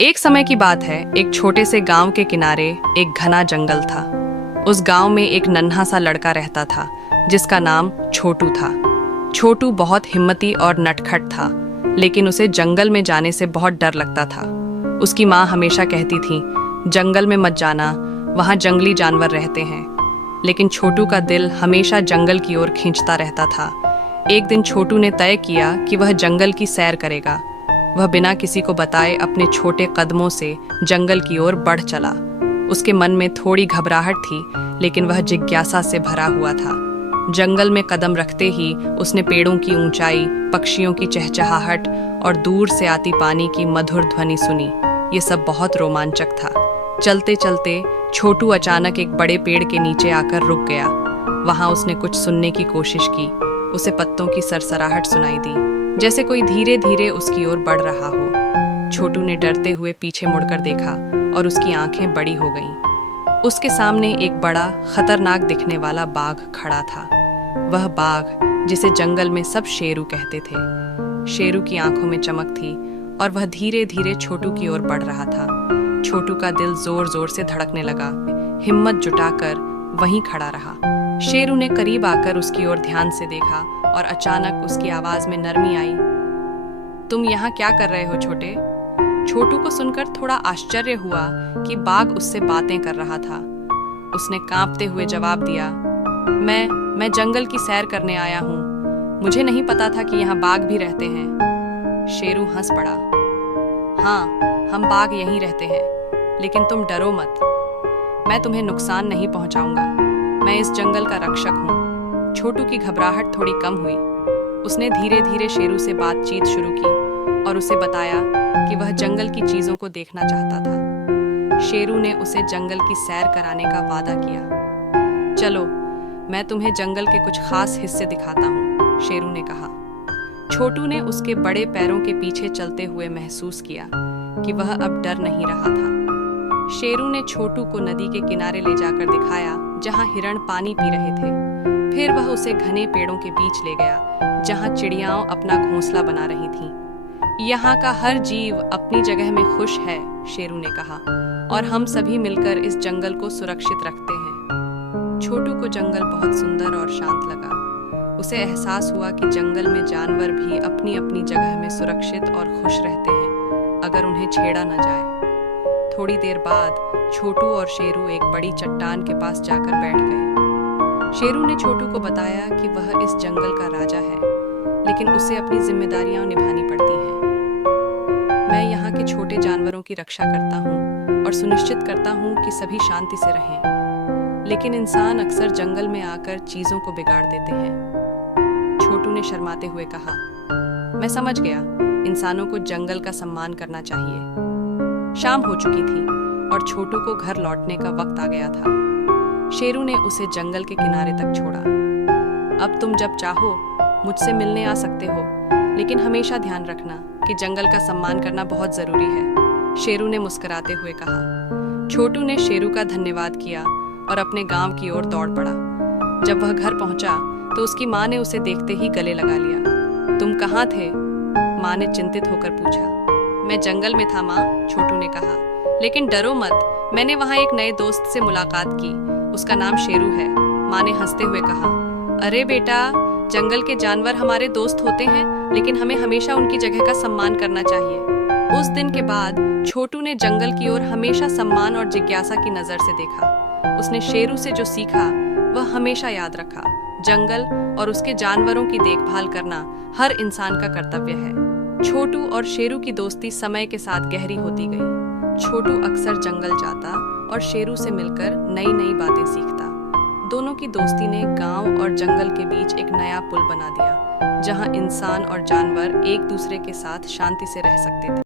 एक समय की बात है, एक छोटे से गांव के किनारे एक घना जंगल था। उस गांव में एक नन्हा सा लड़का रहता था जिसका नाम छोटू था। छोटू बहुत हिम्मती और नटखट था, लेकिन उसे जंगल में जाने से बहुत डर लगता था। उसकी माँ हमेशा कहती थी, जंगल में मत जाना, वहाँ जंगली जानवर रहते हैं। लेकिन छोटू का दिल हमेशा जंगल की ओर खींचता रहता था। एक दिन छोटू ने तय किया कि वह जंगल की सैर करेगा। वह बिना किसी को बताए अपने छोटे कदमों से जंगल की ओर बढ़ चला। उसके मन में थोड़ी घबराहट थी, लेकिन वह जिज्ञासा से भरा हुआ था। जंगल में कदम रखते ही उसने पेड़ों की ऊंचाई, पक्षियों की चहचहाहट और दूर से आती पानी की मधुर ध्वनि सुनी। ये सब बहुत रोमांचक था। चलते चलते छोटू अचानक एक बड़े पेड़ के नीचे आकर रुक गया। वहां उसने कुछ सुनने की कोशिश की। उसे पत्तों की सरसराहट सुनाई दी, जैसे कोई धीरे धीरे उसकी ओर बढ़ रहा हो। छोटू ने डरते हुए पीछे मुड़कर देखा और उसकी आंखें बड़ी हो गईं। उसके सामने एक बड़ा खतरनाक दिखने वाला बाघ खड़ा था। वह बाघ जिसे जंगल में सब शेरू कहते थे। शेरू की आंखों में चमक थी और वह धीरे धीरे छोटू की ओर बढ़ रहा था। छोटू का दिल जोर जोर से धड़कने लगा। हिम्मत जुटाकर वहीं खड़ा रहा। शेरू ने करीब आकर उसकी ओर ध्यान से देखा और अचानक उसकी आवाज में नरमी आई। तुम यहाँ क्या कर रहे हो छोटे? छोटू को सुनकर थोड़ा आश्चर्य हुआ कि बाघ उससे बातें कर रहा था। उसने कांपते हुए जवाब दिया, मैं जंगल की सैर करने आया हूँ। मुझे नहीं पता था कि यहाँ बाघ भी रहते हैं। शेरू हंस पड़ा। हाँ, हम बाघ यहीं रहते हैं, लेकिन तुम डरो मत। मैं तुम्हें नुकसान नहीं पहुंचाऊंगा। मैं इस जंगल का रक्षक हूँ। छोटू की घबराहट थोड़ी कम हुई। उसने धीरे धीरे शेरू से बातचीत शुरू की और उसे बताया कि वह जंगल की चीजों को देखना चाहता था। शेरू ने उसे जंगल की सैर कराने का वादा किया। चलो, मैं तुम्हें जंगल के कुछ खास हिस्से दिखाता हूँ, शेरू ने कहा। छोटू ने उसके बड़े पैरों के पीछे चलते हुए महसूस किया कि वह अब डर नहीं रहा था। शेरू ने छोटू को नदी के किनारे ले जाकर दिखाया, जहां हिरण पानी पी रहे थे। फिर वह उसे घने पेड़ों के बीच ले गया, जहां चिड़ियाओं अपना घोंसला बना रही थीं। यहाँ का हर जीव अपनी जगह में खुश है, शेरू ने कहा, और हम सभी मिलकर इस जंगल को सुरक्षित रखते हैं। छोटू को जंगल बहुत सुंदर और शांत लगा। उसे एहसास हुआ कि जंगल में जानवर भी अपनी अपनी जगह में सुरक्षित और खुश रहते हैं, अगर उन्हें छेड़ा न जाए। थोड़ी देर बाद छोटू और शेरू एक बड़ी चट्टान के पास जाकर बैठ गए। शेरू ने छोटू को बताया कि वह इस जंगल का राजा है, लेकिन उसे अपनी जिम्मेदारियां निभानी पड़ती हैं। मैं यहाँ के छोटे जानवरों की रक्षा करता हूँ और सुनिश्चित करता हूँ कि सभी शांति से रहें, लेकिन इंसान अक्सर जंगल में आकर चीजों को बिगाड़ देते हैं। छोटू ने शर्माते हुए कहा, मैं समझ गया, इंसानों को जंगल का सम्मान करना चाहिए। शाम हो चुकी थी और छोटू को घर लौटने का वक्त आ गया था। शेरू ने उसे जंगल के किनारे तक छोड़ा। अब तुम जब चाहो मुझसे मिलने आ सकते हो, लेकिन हमेशा ध्यान रखना कि जंगल का सम्मान करना बहुत जरूरी है, शेरू ने मुस्कुराते हुए कहा। छोटू ने शेरू का धन्यवाद किया और अपने गांव की ओर दौड़ पड़ा। जब वह घर पहुंचा तो उसकी माँ ने उसे देखते ही गले लगा लिया। तुम कहाँ थे? माँ ने चिंतित होकर पूछा। मैं जंगल में था माँ, छोटू ने कहा, लेकिन डरो मत, मैंने वहाँ एक नए दोस्त से मुलाकात की। उसका नाम शेरू है। माँ ने हंसते हुए कहा, अरे बेटा, जंगल के जानवर हमारे दोस्त होते हैं, लेकिन हमें हमेशा उनकी जगह का सम्मान करना चाहिए। उस दिन के बाद छोटू ने जंगल की ओर हमेशा सम्मान और जिज्ञासा की नजर से देखा। उसने शेरू से जो सीखा वह हमेशा याद रखा। जंगल और उसके जानवरों की देखभाल करना हर इंसान का कर्तव्य है। छोटू और शेरू की दोस्ती समय के साथ गहरी होती गई। छोटू अक्सर जंगल जाता और शेरू से मिलकर नई नई बातें सीखता। दोनों की दोस्ती ने गांव और जंगल के बीच एक नया पुल बना दिया, जहां इंसान और जानवर एक दूसरे के साथ शांति से रह सकते थे।